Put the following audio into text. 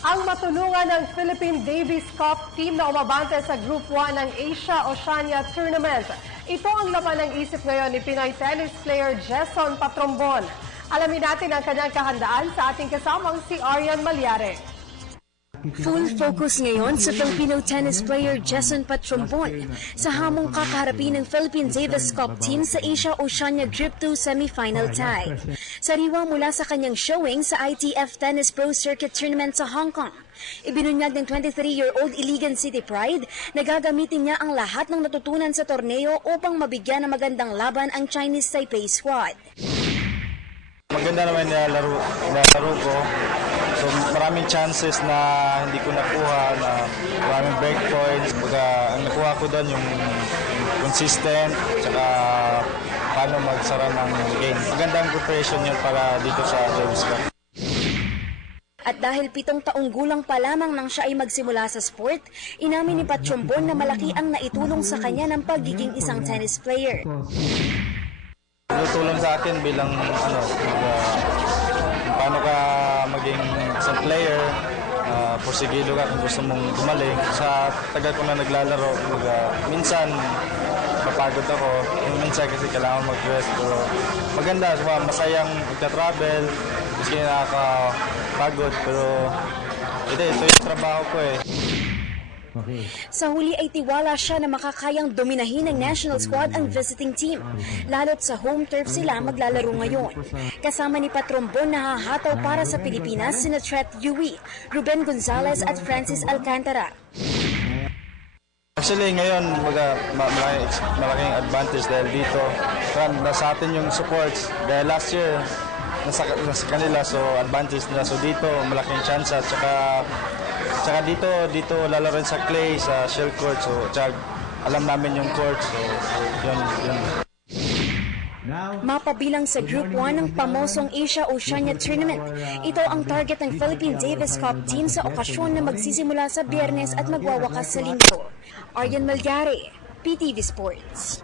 Ang matulungan ng Philippine Davis Cup team na umabante sa Group 1 ng Asia-Oceania Tournament. Ito ang laman ng isip ngayon ni Pinoy tennis player Jason Patrombon. Alamin natin ang kanyang kahandaan sa ating kasamang si Arian Malyare. Full focus ngayon sa Filipino tennis player Jason Patrombon sa hamong kakaharapin ng Philippine Davis Cup team sa Asia-Oceania Group 2 semifinal tie. Sariwa mula sa kanyang showing sa ITF Tennis Pro Circuit Tournament sa Hong Kong. Ibinunyag ng 23-year-old Iligan City Pride na gagamitin niya ang lahat ng natutunan sa torneo upang mabigyan ng magandang laban ang Chinese Taipei squad. Maganda naman nilaro ko. So maraming chances na hindi ko nakuha, na maraming break points. Ang nakuha ko doon yung consistent, tsaka paano magsara ng game. Magandang preparation yun para dito sa Davis Cup. At dahil 7 taong gulang pa lamang nang siya ay magsimula sa sport, inamin ni Patrombon na malaki ang naitulong sa kanya ng pagiging isang tennis player. Tulong sa akin bilang paano ka maging isang player, porsigido ka kung gusto mong gumaling. Sa tagal ko na naglalaro, minsan papagod ako, minsan kasi kailangan mag-rest. Pero maganda, masayang magta-travel, kasi nakakapagod, pero ito yung trabaho ko eh. Sa huli ay tiwala siya na makakayang dominahin ng national squad ang visiting team, lalo't sa home turf sila maglalaro ngayon. Kasama ni Patrombon na hahataw para sa Pilipinas sina Tret Yui, Ruben Gonzalez at Francis Alcantara. Actually ngayon malaking advantage dahil dito nasa atin yung supports. Dahil last year nasa kanila, so advantage nila. So dito malaking chance at tsaka dito lalaroin sa clay, sa shell court. So alam namin yung court. So yun. Mapabilang sa Group 1 ng pamosong Asia-Oceania Tournament. Ito ang target ng Philippine Davis Cup team sa okasyon na magsisimula sa Biyernes at magwawakas sa Linggo. Arian Malyare, PTV Sports.